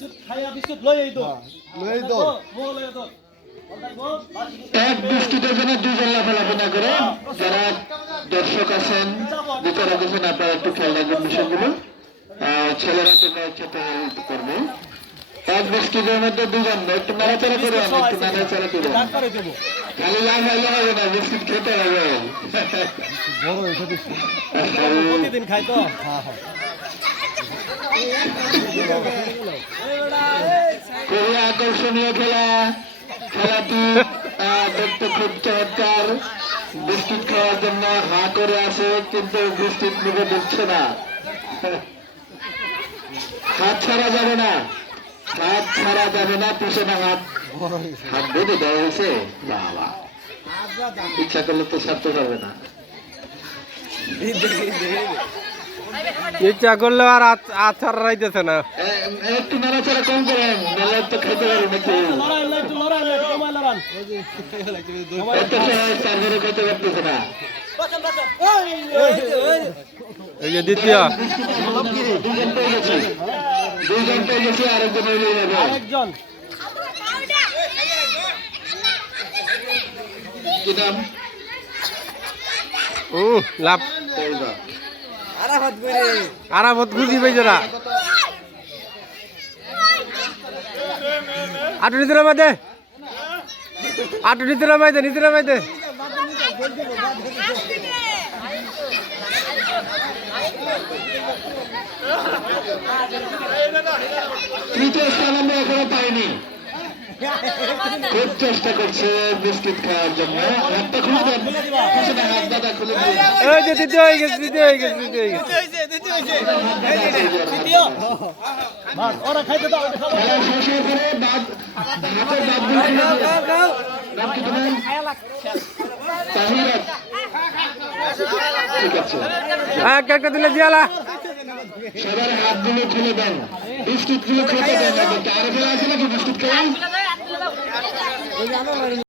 Biscuit খাইয়া biscuit লই এই তো লই দৌড়। মো লই তো এক বিস্কিটের জন্য দুজন লাফালাফি না করে যারা দর্শক আছেন বিচারক আছেন আপনারা একটু খেয়াল রাখবেন বিষয়গুলো। ছেলেরা তো ম্যাচ হেল্প করবে। এক বিস্কিটের মধ্যে দুজন একটু নাড়াচাড়া করে একটু নাড়াচাড়া করে খালি লাভ হইলে হবে না বিস্কিট খেতে হবে। বড় হয়েছে প্রতিদিন খাই তো খুবই আকর্ষণীয় খেলা। খেলাটি দেখতে খুব চমৎকার। বিস্কিট খাওয়ার জন্য হা করে আছে কিন্তু বিস্কিট মুখে ঢুকছে না। হাত ছাড়া যাবে না। হাত ছাড়া যাবে না পিছনে হাত। হাত বেঁধে দেওয়া হয়েছে। বাবা। ইচ্ছা করলে তো ছাড়তে পারবে না। ইচ্ছা করলে আর আচার রাইতেছে না। একটু নাড়াচাড়া কম করেন নাহলে তো খেতে পারবে না কেউ। লড়াই লড়াই একটু লড়াই লড়াই কমাই লড়ান এত সহজ চার্জারে খেতে পারতেছে না এই যে দ্বিতীয়। দুজন পেয়ে পেয়ে গেছি আরেকজন। হইলে যাবে আরেকজন কি নাম ও লাভ। তৈবা আরামত খুঁজি পাইছে না। আটু নিতে নামাই দে। আটু নিতে নামাই দে নিতে নামাই দে। তৃতীয় স্থান আমরা এখনও পাইনি। খুব চেষ্টা করছে বিস্কিট খাওয়ার জন্য। হাতটা খুলে দেন। পিছনে হাত দাদা খুলে দিন। এই যে দ্বিতীয় হয়ে গেছে দ্বিতীয় হয়ে গেছে দ্বিতীয় হয়ে গেছে। দ্বিতীয় বাস ওরা খাইতে দাও খেলা শেষ হয়ে পরে বাদ হাতের বাদ দিয়ে নাম কি তোমার তাহিরাত ঠিক আছে এক একটা দিলে সবার খুলে দেন। বিস্কিটগুলো খেতে দেন। আর ফেলা আছে নাকি বিস্কিট খাওয়া Ella no lo